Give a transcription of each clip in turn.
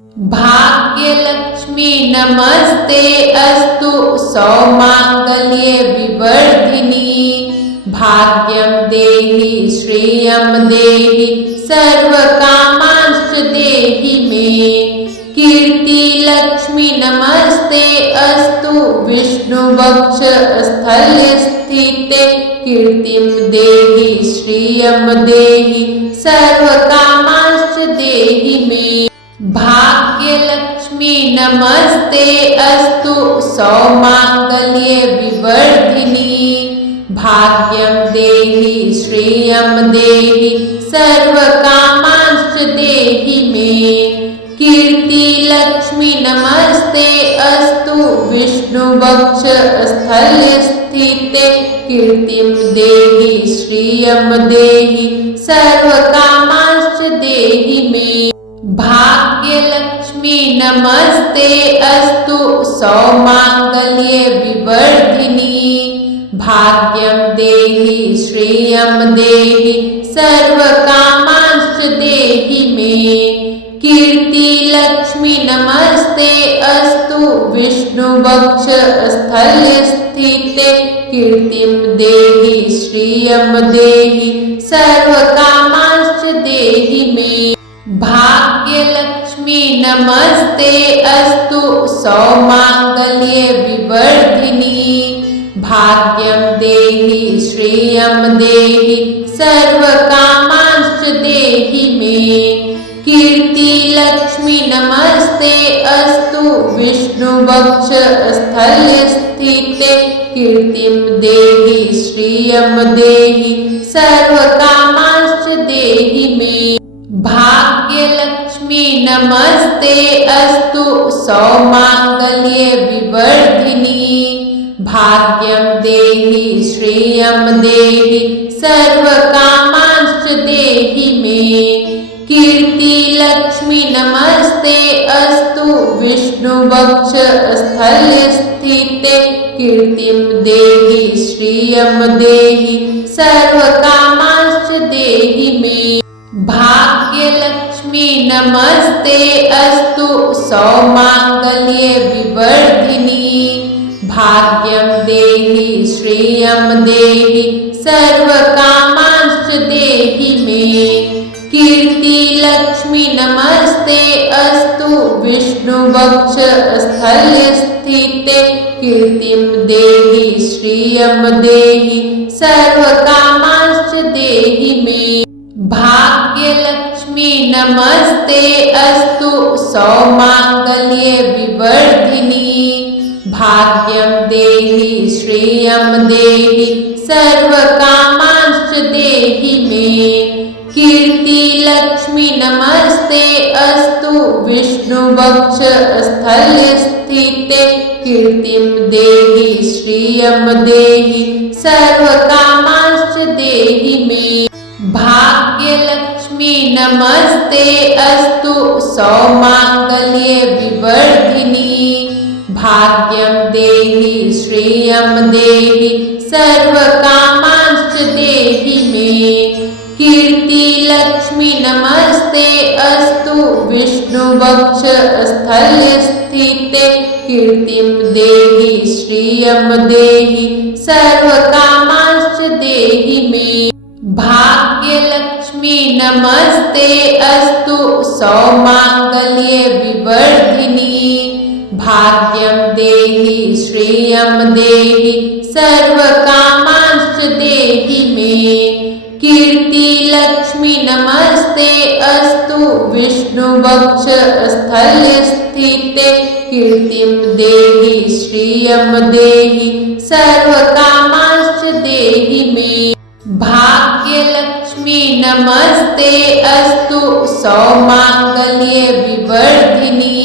भाग्यलक्ष्मी नमस्ते अस्तु सौमांगल्ये विवर्धिनी। भाग्यं देहि श्रेयं देहि सर्वकामांश्च देहि मे। कीर्तिलक्ष्मी नमस्ते अस्तु विष्णुवक्ष स्थल्य स्थिते। कीर्तिं देहि श्रियं देहि सर्वकामांश्च देहि मे। भाग्यलक्ष्मी नमस्ते अस्तु सौमांगल्ये विवर्धिनी। भाग्यं देहि श्रेयं देहि सर्वकामांश्च देहि मे। कीर्तिलक्ष्मी नमस्ते अस्तु विष्णुवक्ष स्थल्य स्थिते। कीर्तिं देहि श्रियं देहि सर्वकामांश्च देहि मे। भाग्यलक्ष्मी नमस्ते अस्तु सौमांगल्ये विवर्धिनी। भाग्यं देहि श्रेयं देहि सर्वकामांश्च देहि मे। कीर्तिलक्ष्मी नमस्ते अस्तु विष्णुवक्ष स्थल्य स्थिते। कीर्तिं देहि श्रियं देहि सर्वकामांश्च देहि मे। भाग्यलक्ष्मी नमस्ते अस्तु सौमांगल्ये विवर्धिनी। भाग्यं देहि श्रेयं देहि सर्वकामांश्च देहि मे। कीर्तिलक्ष्मी नमस्ते अस्तु विष्णुवक्ष स्थल्य स्थिते। कीर्तिं देहि श्रियं देहि सर्वकामांश्च देहि मे। भाग्यलक्ष्मी नमस्ते अस्तु सौमांगल्ये विवर्धिनी। भाग्यं देहि श्रेयं देहि सर्वकामांश्च देहि मे। कीर्तिलक्ष्मी नमस्ते अस्तु विष्णुवक्ष स्थल्य स्थिते। कीर्तिं देहि श्रियं देहि सर्वकामांश्च देहि मे। भाग्यलक्ष्मी नमस्ते अस्तु सौमांगल्ये विवर्धिनी। भाग्यं देहि श्रेयं देहि सर्वकामांश्च देहि मे। कीर्तिलक्ष्मी नमस्ते अस्तु विष्णुवक्ष स्थल्य स्थिते। कीर्तिं देहि श्रियं देहि सर्वकामांश्च देहि मे। भाग्यलक्ष्मी नमस्ते अस्तु सौमांगल्ये विवर्धिनी। भाग्यं देहि श्रेयं देहि सर्वकामांश्च देहि मे। कीर्तिलक्ष्मी नमस्ते अस्तु विष्णुवक्ष स्थल्य स्थिते। कीर्तिं देहि श्रियं देहि सर्वकामांश्च देहि मे। भाग्यलक्ष्मी नमस्ते अस्तु सौमांगल्ये विवर्धिनी। भाग्यं देहि श्रेयं देहि सर्वकामांश्च देहि मे। कीर्तिलक्ष्मी नमस्ते अस्तु विष्णुवक्ष स्थल्य स्थिते। कीर्तिं देहि श्रियं देहि सर्वकामांश्च देहि मे। भाग्यलक्ष्मी नमस्ते अस्तु सौमांगल्ये विवर्धिनी। भाग्यं देहि श्रेयं देहि सर्वकामांश्च देहि मे। कीर्तिलक्ष्मी नमस्ते अस्तु विष्णुवक्ष स्थल्य स्थिते। कीर्तिं देहि श्रियं देहि सर्वकामांश्च देहि मे। भाग्यलक्ष्मी नमस्ते अस्तु सौमांगल्ये विवर्धिनी।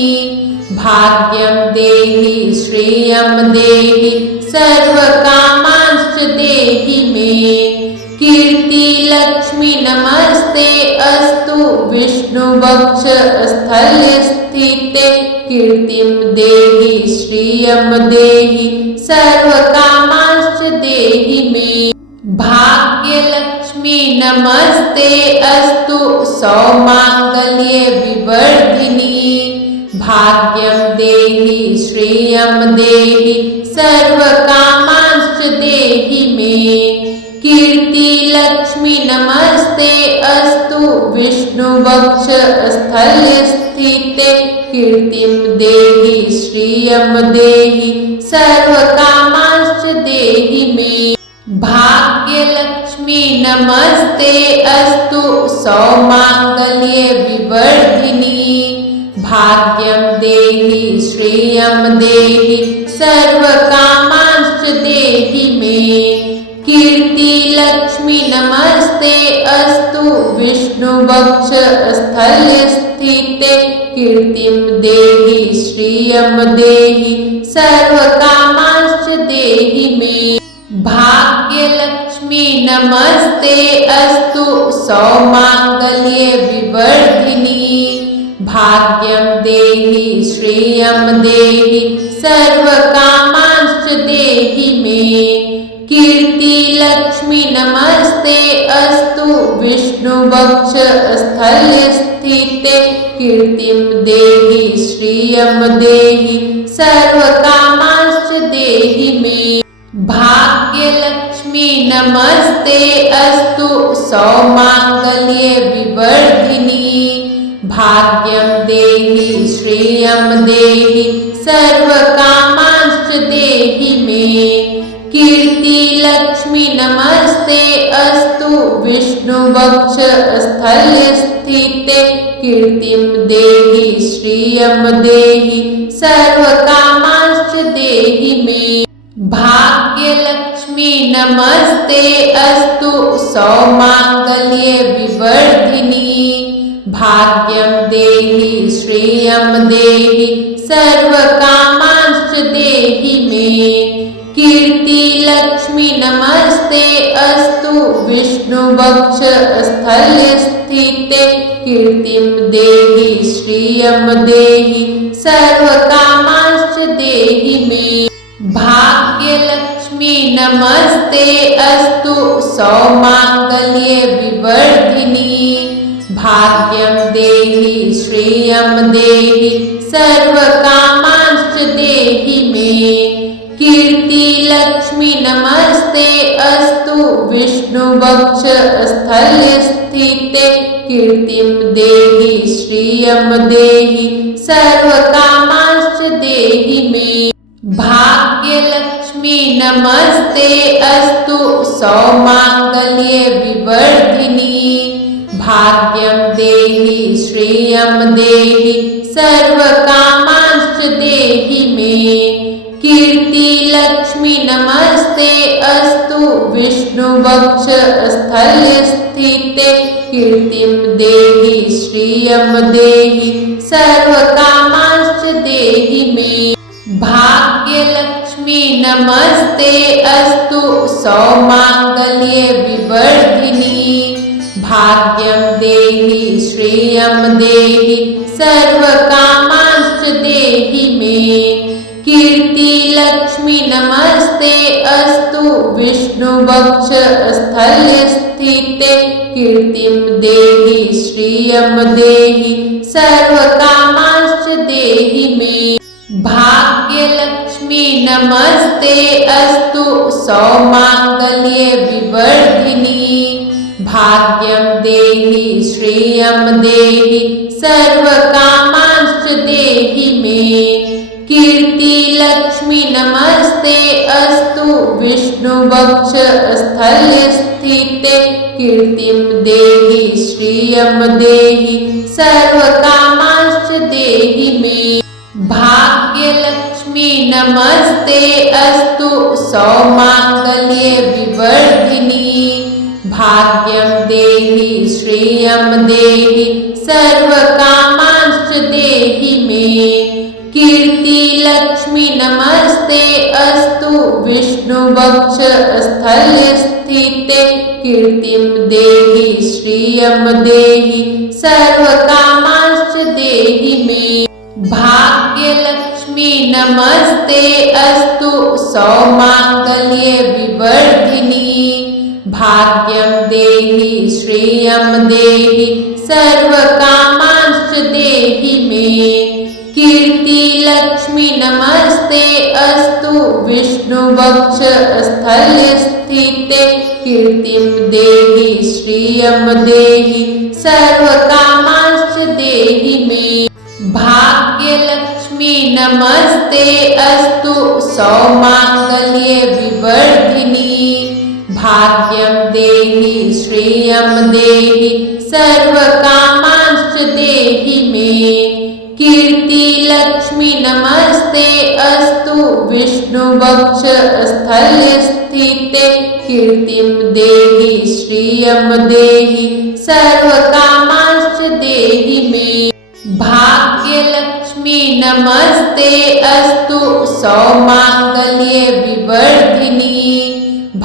भाग्यं देहि श्रेयं देहि सर्वकामांश्च देहि मे। कीर्तिलक्ष्मी नमस्ते अस्तु विष्णुवक्ष स्थल्य स्थिते। कीर्तिं देहि श्रियं देहि सर्वकामांश्च देहि मे। भाग्यलक्ष्मी नमस्ते अस्तु सौमांगल्ये विवर्धिनी। भाग्यं देहि श्रियं देहि सर्वकामांश्च देहि मे। कीर्तिलक्ष्मी नमस्ते अस्तु विष्णुवक्षस्थल्यस्थिते कीर्तिं देहि श्रियं देहि सर्वकामांश्च देहि मे। भाग्यलक्ष्मी नमस्ते अस्तु सौमांगल्ये विवर्धिनी भाग्यं देहि श्रियं देहि सर्वकामांश्च देहि मे। कीर्तिलक्ष्मी नमस्ते अस्तु विष्णुवक्षस्थल्यस्थिते कीर्तिं देहि श्रियं देहि सर्वकामांश्च देहि मे। भाग्यलक्ष्मी नमस्ते अस्तु सौमांगल्ये विवर्धिनी भाग्यं देहि श्रियं देहि सर्वकामांश्च देहि मे। कीर्तिलक्ष्मी नमस्ते अस्तु विष्णुवक्षस्थल्यस्थिते कीर्तिं देहि श्रियं देहि सर्वकामांश्च देहि मे। भाग्यलक्ष्मी नमस्ते अस्तु सौमांगल्ये विवर्धिनी भाग्यं देहि श्रियं देहि सर्वकामांश्च देहि मे। कीर्तिलक्ष्मी नमस्ते अस्तु विष्णुवक्षस्थल्यस्थिते कीर्तिं देहि श्रियं देहि सर्वकामांश्च देहि मे। भाग्यलक्ष्मी नमस्ते अस्तु सौमांगल्ये विवर्धिनी भाग्यं देहि श्रियं देहि सर्वकामांश्च देहि मे। कीर्तिलक्ष्मी नमस्ते अस्तु विष्णुवक्षस्थल्यस्थिते कीर्तिं देहि श्रियं देहि सर्वकामांश्च देहि मे। भाग्यलक्ष्मी नमस्ते अस्तु सौमांगल्ये विवर्धिनी भाग्यं देहि श्रियं देहि सर्वकामांश्च देहि मे। कीर्तिलक्ष्मी नमस्ते अस्तु विष्णुवक्षस्थल्यस्थिते कीर्तिं देहि श्रियं देहि सर्वकामांश्च देहि मे। भाग्यलक्ष्मी नमस्ते अस्तु सौमांगल्ये विवर्धिनी भाग्यं देहि श्रियं देहि सर्वकामांश्च देहि मे। कीर्तिलक्ष्मी नमस्ते अस्तु विष्णुवक्षस्थल्यस्थिते कीर्तिं देहि श्रियं देहि सर्वकामांश्च देहि मे। भाग्यलक्ष्मी नमस्ते अस्तु सौमांगल्ये विवर्धिनी भाग्यं देहि श्रियं देहि सर्वकामांश्च देहि मे। कीर्तिलक्ष्मी नमस्ते अस्तु विष्णुवक्षस्थल्यस्थिते कीर्तिं देहि श्रियं देहि सर्वकामांश्च देहि मे। भाग्यलक्ष्मी नमस्ते अस्तु सौमांगल्ये विवर्धिनी भाग्यं देहि श्रियं देहि सर्वकामांश्च देहि मे। कीर्तिलक्ष्मी नमस्ते अस्तु विष्णुवक्षस्थल्यस्थिते कीर्तिं देहि श्रियं देहि सर्वकामांश्च देहि मे। भाग्यलक्ष्मी नमस्ते अस्तु सौमांगल्ये विवर्धिनी भाग्यं देहि श्रियं देहि सर्वकामांश्च देहि मे। कीर्तिलक्ष्मी नमस्ते अस्तु विष्णुवक्षस्थल्यस्थिते कीर्तिं देहि श्रियं देहि सर्वकामांश्च देहि मे। भाग्यलक्ष्मी नमस्ते अस्तु सौमांगल्ये विवर्धिनी भाग्यं देहि श्रियं देहि सर्वकामांश्च देहि मे। कीर्ति लक्ष्मी नमस्ते अस्तु विष्णुवक्ष स्थले स्थिते कीर्तिं देहि श्रियं देहि सर्वकामांश्च देहि मे। भाग्यलक्ष्मी नमस्ते अस्तु सौमांगल्ये विवर्धिनी भाग्यं देहि श्रियं देहि सर्वकामांश्च देहि मे। कीर्ति लक्ष्मी नमस्ते अस्तु विष्णुवक्ष स्थले स्थिते कीर्तिं देहि श्रियं देहि सर्वकामांश्च देहि मे। भाग्यलक्ष्मी नमस्ते अस्तु सौमांगल्ये विवर्धिनी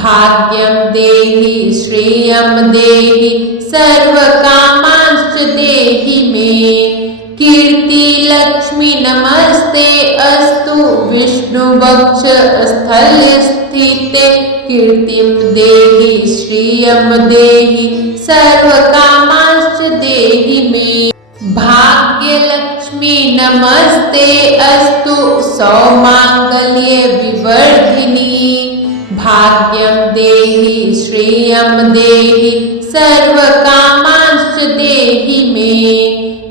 भाग्यं देहि श्रियं देहि सर्वकामांश्च देहि मे। कीर्ति लक्ष्मी नमस्ते अस्तु विष्णुवक्ष स्थले स्थिते कीर्तिं देहि श्रियं देहि सर्वकामांश्च देहि मे। भाग्यलक्ष्मी नमस्ते अस्तु सौमांगल्ये विवर्धिनी भाग्यं देहि श्रियं देहि सर्वकामांश्च देहि मे।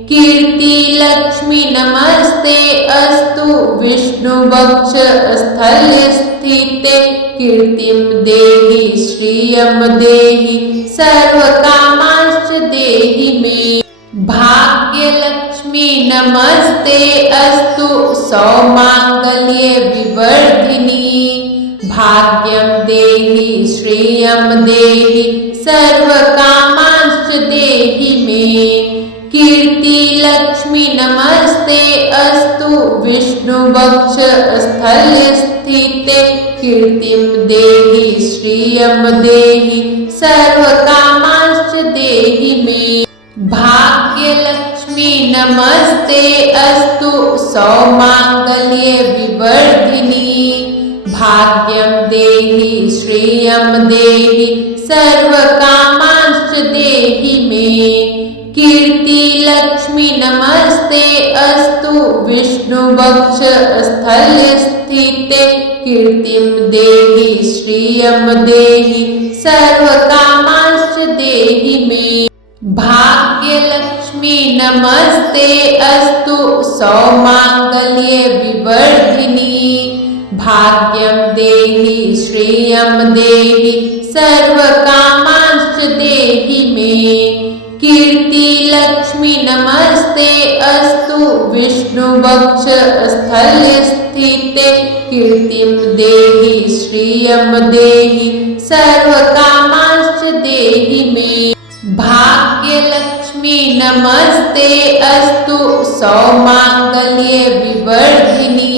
कीर्ति लक्ष्मी नमस्ते अस्तु विष्णुवक्ष स्थले स्थिते कीर्तिं देहि श्रियं देहि सर्वकामांश्च देहि मे। भाग्यलक्ष्मी नमस्ते अस्तु सौमांगल्ये विवर्धिनी भाग्यं देहि श्रियं देहि सर्वकामांश्च देहि मे। कीर्ति लक्ष्मी नमस्ते अस्तु विष्णुवक्ष स्थले स्थिते कीर्तिं देहि श्रियं देहि सर्वकामांश्च देहि मे। भाग्यलक्ष्मी नमस्ते अस्तु सौमांगल्ये विवर्धिनी भाग्यं देहि श्रियं देहि सर्वकामांश्च देहि मे। कीर्ति लक्ष्मी नमस्ते अस्तु विष्णुवक्ष स्थले स्थिते कीर्तिं देहि श्रियं देहि सर्वकामांश्च देहि मे। भाग्यलक्ष्मी नमस्ते अस्तु सौमांगल्ये विवर्धिनी भाग्यं देहि श्रियं देहि सर्वकामांश्च देहि मे। कीर्ति लक्ष्मी नमस्ते अस्तु विष्णुवक्ष स्थले स्थिते कीर्तिं देहि श्रियं देहि सर्वकामांश्च देहि मे। भाग्यलक्ष्मी नमस्ते अस्तु सौमांगल्ये विवर्धिनी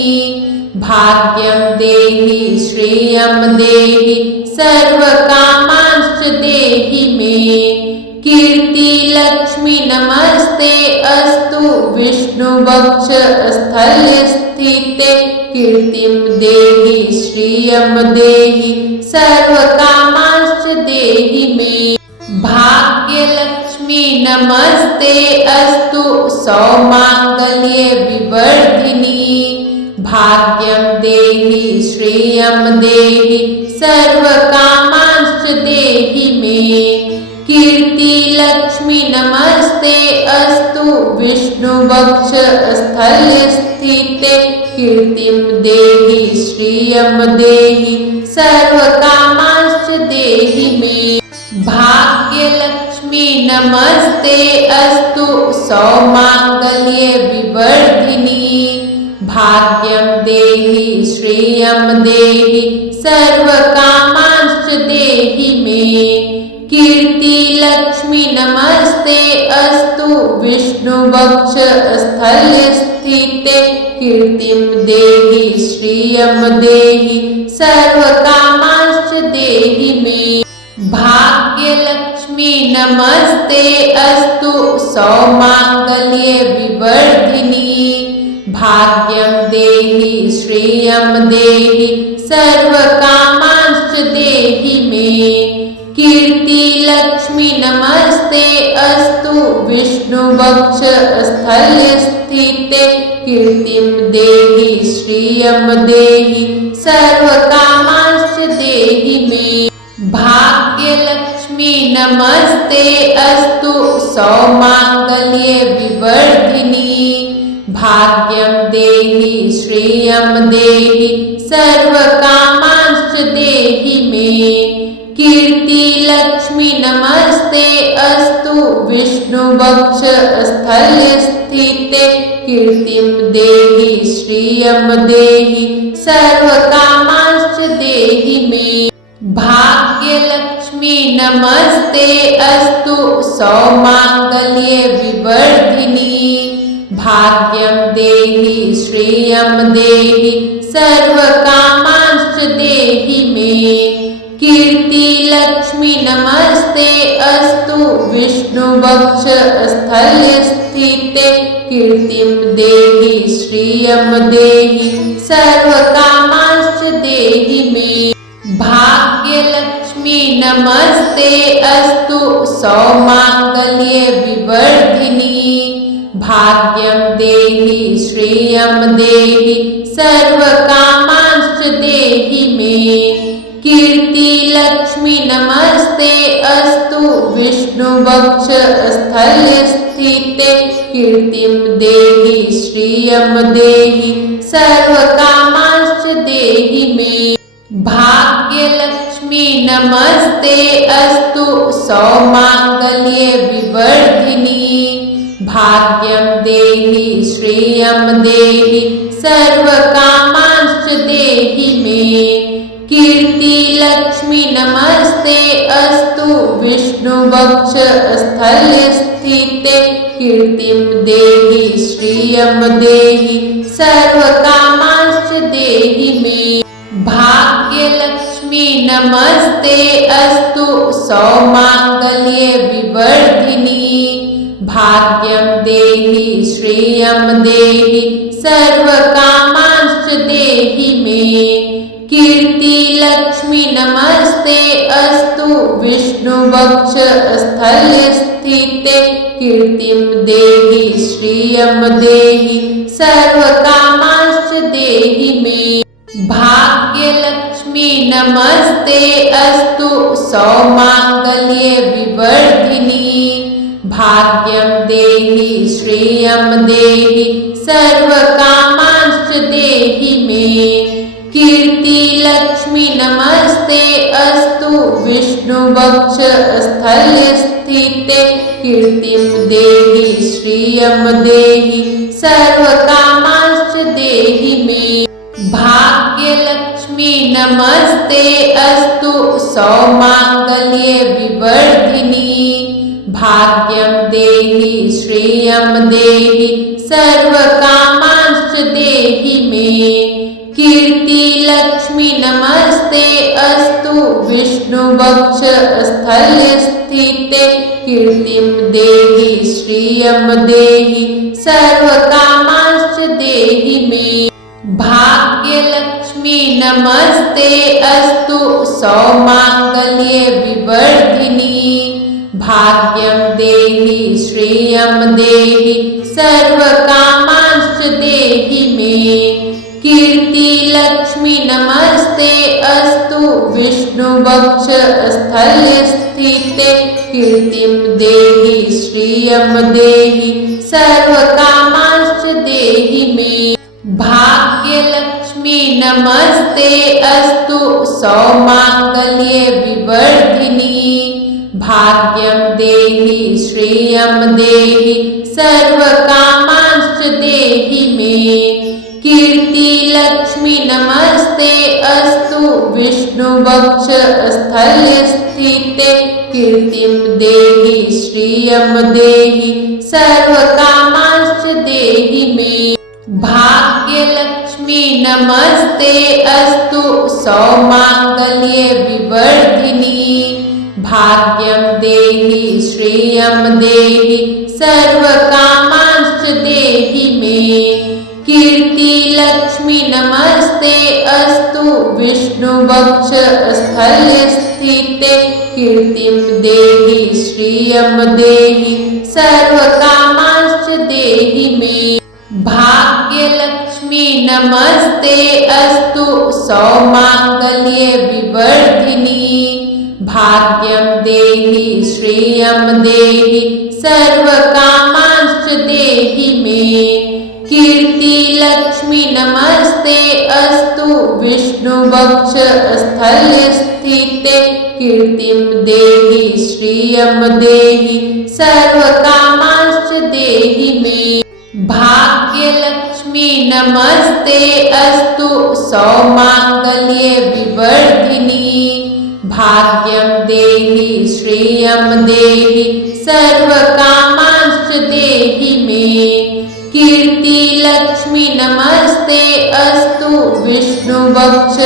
भाग्यं देहि श्रियं देहि सर्वकामांश्च देहि मे। कीर्ति लक्ष्मी नमस्ते अस्तु विष्णुवक्ष स्थले स्थिते कीर्तिं देहि श्रियं देहि सर्वकामांश्च देहि मे। भाग्यलक्ष्मी नमस्ते अस्तु सौमांगल्ये विवर्धिनी भाग्यं देहि श्रियं देहि सर्वकामांश्च देहि मे। कीर्ति लक्ष्मी नमस्ते अस्तु विष्णुवक्ष स्थले स्थिते कीर्तिं देहि श्रियं देहि सर्वकामांश्च देहि मे। भाग्यलक्ष्मी नमस्ते अस्तु सौमांगल्ये विवर्धिनी भाग्यं देहि श्रियं देहि सर्वकामांश्च देहि मे। कीर्ति लक्ष्मी नमस्ते अस्तु विष्णुवक्ष स्थले स्थिते कीर्तिं देहि श्रियं देहि सर्वकामांश्च देहि मे। भाग्यलक्ष्मी नमस्ते अस्तु सौमांगल्ये विवर्धिनी भाग्यं देहि श्रियं देहि सर्वकामांश्च देहि मे। कीर्ति लक्ष्मी नमस्ते अस्तु विष्णुवक्ष स्थले स्थिते कीर्तिं देहि श्रियं देहि सर्वकामांश्च देहि मे। भाग्यलक्ष्मी नमस्ते अस्तु सौमांगल्ये विवर्धिनी। भाग्यं देहि श्रियं देहि सर्वकामांश्च देहि मे। कीर्तिलक्ष्मी नमस्ते अस्तु विष्णुवक्ष स्थल्यस्थिते। कीर्तिं देहि श्रियं देहि सर्वकामांश्च देहि मे। भाग्यलक्ष्मी नमस्ते अस्तु सौमांगल्ये विवर्धिनी। भाग्यं देहि श्रियं देहि सर्वकामांश्च देहि मे। कीर्तिलक्ष्मी नमस्ते अस्तु विष्णुवक्ष स्थल्यस्थिते। कीर्तिं देहि श्रियं देहि सर्वकामांश्च देहि मे। भाग्यलक्ष्मी नमस्ते अस्तु सौमांगल्ये विवर्धिनी। भाग्यं देहि श्रियं देहि सर्वकामांश्च देहि मे। कीर्तिलक्ष्मी नमस्ते अस्तु विष्णुवक्ष स्थल्यस्थिते। कीर्तिं देहि श्रियं देहि सर्वकामांश्च देहि मे। भाग्यलक्ष्मी नमस्ते अस्तु सौमांगल्ये विवर्धिनी। भाग्यं देहि श्रियं देहि सर्वकामांश्च देहि मे। कीर्तिलक्ष्मी नमस्ते अस्तु विष्णुवक्ष स्थल्यस्थिते। कीर्तिं देहि श्रियं देहि सर्वकामांश्च देहि मे। भाग्यलक्ष्मी नमस्ते अस्तु सौमांगल्ये विवर्धिनी। भाग्यं देहि श्रियं देहि सर्वकामांश्च देहि मे। कीर्तिलक्ष्मी नमस्ते अस्तु विष्णुवक्ष स्थल्यस्थिते। कीर्तिं देहि श्रियं देहि सर्वकामांश्च देहि मे। भाग्यलक्ष्मी नमस्ते अस्तु सौमांगल्ये विवर्धिनी। भाग्यं देहि श्रियं देहि सर्वकामांश्च देहि मे। कीर्तिलक्ष्मी नमस्ते अस्तु विष्णुवक्ष स्थल्यस्थिते। कीर्तिं देहि श्रियं देहि सर्वकामांश्च देहि मे। भाग्यलक्ष्मी नमस्ते अस्तु सौमांगल्ये विवर्धिनी। भाग्यं देहि श्रियं देहि सर्वकामांश्च देहि मे। कीर्तिलक्ष्मी नमस्ते अस्तु विष्णुवक्ष स्थल्यस्थिते। कीर्तिं देहि श्रियं देहि सर्वकामांश्च देहि मे। भाग्यलक्ष्मी नमस्ते अस्तु सौमांगल्ये विवर्धिनी। भाग्यं देहि श्रियं देहि सर्वकामांश्च देहि मे। कीर्तिलक्ष्मी नमस्ते अस्तु विष्णुवक्ष स्थल्यस्थिते। कीर्तिं देहि श्रियं देहि सर्वकामांश्च देहि मे। भाग्यलक्ष्मी नमस्ते अस्तु सौमांगल्ये विवर्धिनी। भाग्यं देहि श्रियं देहि सर्वकामांश्च देहि मे। कीर्तिलक्ष्मी नमस्ते अस्तु विष्णुवक्ष स्थल्यस्थिते। कीर्तिं देहि श्रियं देहि सर्वकामांश्च देहि मे। भाग्यलक्ष्मी नमस्ते अस्तु सौमांगल्ये विवर्धिनी। भाग्यं देहि श्रियं देहि सर्वकामांश्च देहि मे। कीर्तिलक्ष्मी नमस्ते अस्तु विष्णुवक्ष स्थल्यस्थिते। कीर्तिं देहि श्रियं देहि सर्वकामांश्च देहि मे। भाग्य लक्ष्मी नमस्ते अस्तु सौमांगल्ये विवर्धिनी भाग्यं देहि श्रियं देहि सर्वकामांश्च देहि मे कीर्ति लक्ष्मी नमस्ते अस्तु विष्णुवक्ष स्थल्य स्थिते कीर्तिं देहि श्रियं देहि सर्वकामांश्च देहि मे भाग्यलक्ष्मी नमस्ते अस्तु सौमांगल्ये विवर्धिनी भाग्यं देहि श्रियं देहि सर्वकामांश्च देहि मे कीर्ति लक्ष्मी नमस्ते अस्तु विष्णुवक्ष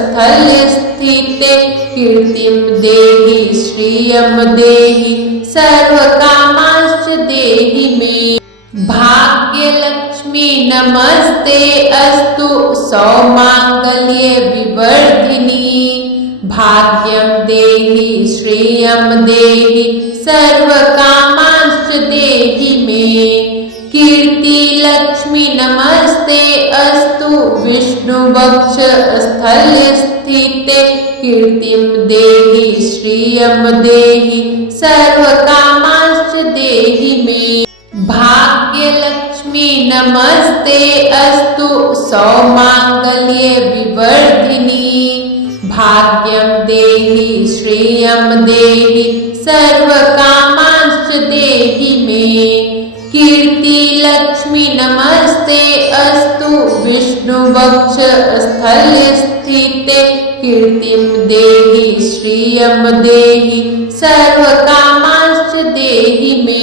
स्थल्य स्थिते कीर्तिं देहि श्रियं देहि सर्वकामांश्च देहि मे भाग्यलक्ष्मी नमस्ते अस्तु सौमांगल्ये विवर्धिनी भाग्यं देहि श्रियं देहि सर्वकामांश्च देहि मे कीर्ति लक्ष्मी नमस्ते अस्तु विष्णुवक्ष स्थल्य स्थिते कीर्तिं देहि श्रियं देहि सर्वकामांश्च देहि मे भाग्यलक्ष्मी नमस्ते अस्तु सौमांगल्ये विवर्धिनी भाग्यं देहि श्रियं देहि सर्वकामांश्च देहि मे कीर्ति लक्ष्मी नमस्ते अस्तु विष्णुवक्ष स्थल्य स्थिते कीर्तिं देहि श्रियं देहि सर्वकामांश्च देहि मे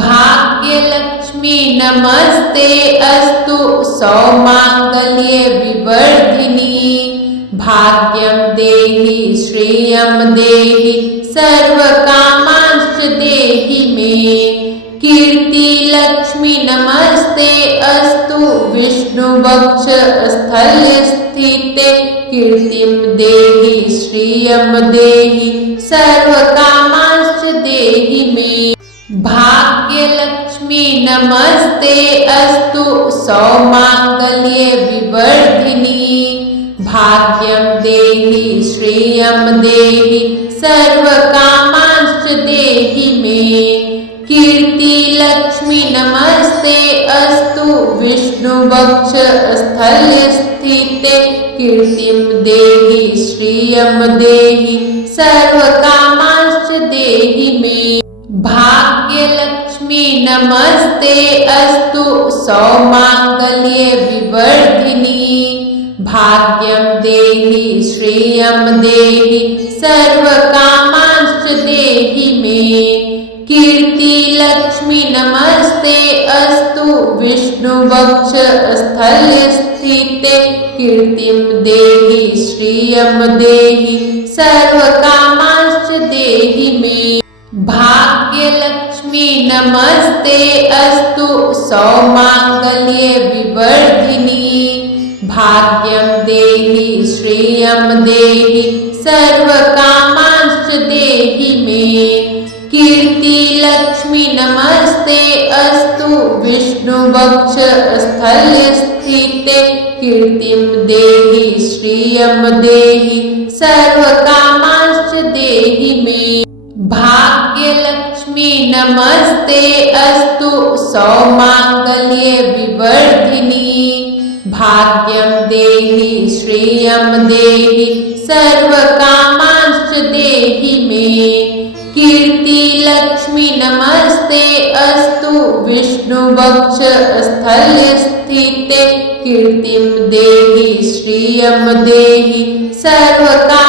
भाग्यलक्ष्मी नमस्ते अस्तु सौमांगल्ये विवर्धिनी भाग्यं देहि श्रियं देहि सर्वकामांश्च देहि मे कीर्ति लक्ष्मी नमस्ते अस्तु विष्णुवक्ष स्थल्य स्थिते कीर्तिं देहि श्रियं देहि सर्वकामांश्च देहि मे भाग्यलक्ष्मी नमस्ते अस्तु सौमांगल्ये विवर्धिनी भाग्यं देहि श्रियं देहि सर्वकामांश्च देहि मे कीर्ति लक्ष्मी नमस्ते अस्तु विष्णुवक्ष स्थल्य स्थिते कीर्तिं देहि श्रियं देहि सर्वकामांश्च देहि मे भाग्यलक्ष्मी नमस्ते अस्तु सौमांगल्ये विवर्धिनी भाग्यं देहि श्रियं देहि सर्वकामांश्च देहि मे कीर्ति लक्ष्मी नमस्ते अस्तु विष्णुवक्ष स्थल्य स्थिते कीर्तिं देहि श्रियं देहि सर्वकामांश्च देहि मे भाग्यलक्ष्मी नमस्ते अस्तु सौमांगल्ये विवर्धिनी भाग्यं देहि श्रियं देहि सर्वकामांश्च देहि मे कीर्ति लक्ष्मी नमस्ते अस्तु विष्णुवक्ष स्थल्य स्थिते कीर्तिं देहि श्रियं देहि सर्वकामांश्च देहि मे भाग्यलक्ष्मी नमस्ते अस्तु सौमांगल्ये विवर्धिनी भाग्यं देहि श्रियं देहि सर्वकामांश्च देहि मे कीर्ति लक्ष्मी नमस्ते अस्तु विष्णुवक्ष स्थल्य स्थिते कीर्तिं देहि श्रियं देहि सर्वकामांश्च